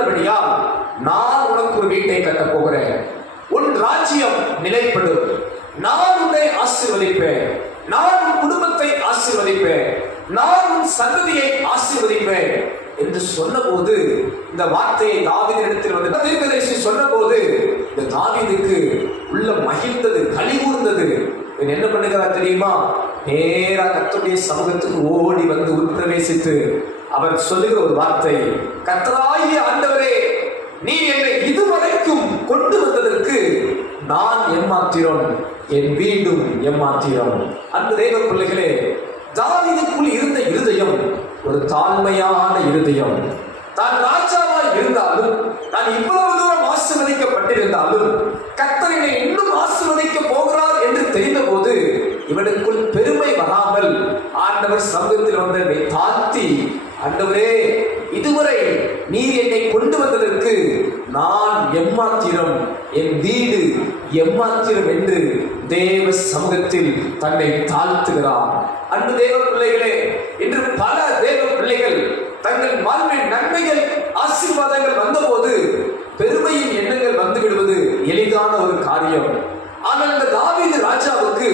உள்ளபடியால் நான் உனக்கு ஒரு வீட்டை கட்டப் போகிறேன், உன் ராஜ்யம் நிலைப்படும், நான் உன்னை ஆசீர்வதிப்பேன், நான் உன் குடும்பத்தை ஆசீர்வதிப்பேன், நான் உன் சந்ததியை ஆசீர்வதிப்பேன் என்று சொன்னபோது இந்த வார்த்தையை தாவீதினிடத்தில் வந்து தீர்க்கதரிசி சொன்னபோது இந்த தாவீதுக்கு உள்ள மகிழ்ந்தது, களி கூர்ந்தது. என்ன பண்ணுகிறார் தெரியுமா? நேரா கர்த்தருடைய சமூகத்துக்கு ஓடி வந்து உட்பிரவேசித்து அவர் சொல்லுகிற ஒரு வார்த்தை, கர்த்தராகிய ஆண்டவரே, நீ என்னை இதுவரைக்கும் கொண்டு வந்ததற்கு நான் எம்மாத்திரம், என் வீடும் எம்மாத்திரம். அன்பு தேவ பிள்ளைகளே, தாவீதுக்குள் இருந்த இருதயம் ஒரு தாழ்மையான இருதயம். தான் ராஜாவாய் இருந்தாலும், நான் இவ்வளவு தூரம் ஆசீர்வதிக்கப்பட்டிருந்தாலும் கர்த்தர் என்னை இன்னும் ஆசீர்வதிக்க போகிறார் என்று தெரிந்த போது இவனுக்குள் பெருமை வராமல் ஆண்டவர் சமூகத்தில் ஒன்றை தாழ்த்தி, ஆண்டவரே, இதுவரை நீர் என்னை கொண்டு வந்ததற்கு நான் எம்மாத்திரம், என் வீடு எம்மாத்திரம் என்று தேவ சமூகத்தில் தன்னை தாழ்த்துகிறார். அன்பு தேவ பிள்ளைகளே, இன்று பல தேவ பிள்ளைகள் தங்கள் வாழ்வின் நன்மைகள் ஆசீர்வாதங்கள் வந்தபோது பெருமையின் எண்ணங்கள் வந்து விடுவது எளிதான ஒரு காரியம். ஆனால் இந்த தாவீது ராஜாவுக்கு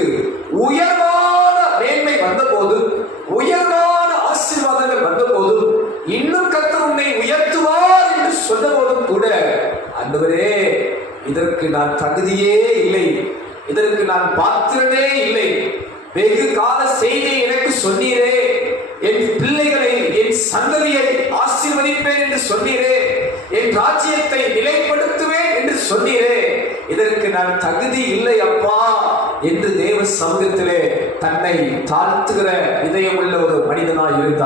உயர்வான மேன்மை வந்த போதும், உயர்வான ஆசீர்வாதங்கள் வந்த போதும், இன்னும் கர்த்தர் உன்னை உயர்த்துவார் என்று சொன்ன போதும் கூட, ஆண்டவரே, இதற்கு நான் தகுதியே இல்லை, இதற்கு நான் பாத்திரனே இல்லை, வெகு கால செய்தியை எனக்கு சொன்னீரே, என் பிள்ளைகளை, என் சந்ததியை ஆசீர்வதிப்பேன் என்று சொன்னீரே, என் ராஜ்யத்தை நிலைப்படுத்துவேன் என்று சொன்னீரே, இதற்கு நான் தகுதி இல்லை அப்பா என்று தேவ சமூகத்திலே தன்னை தாழ்த்துகிற இதயம் உள்ள ஒரு மனிதனாய் இருந்தார்.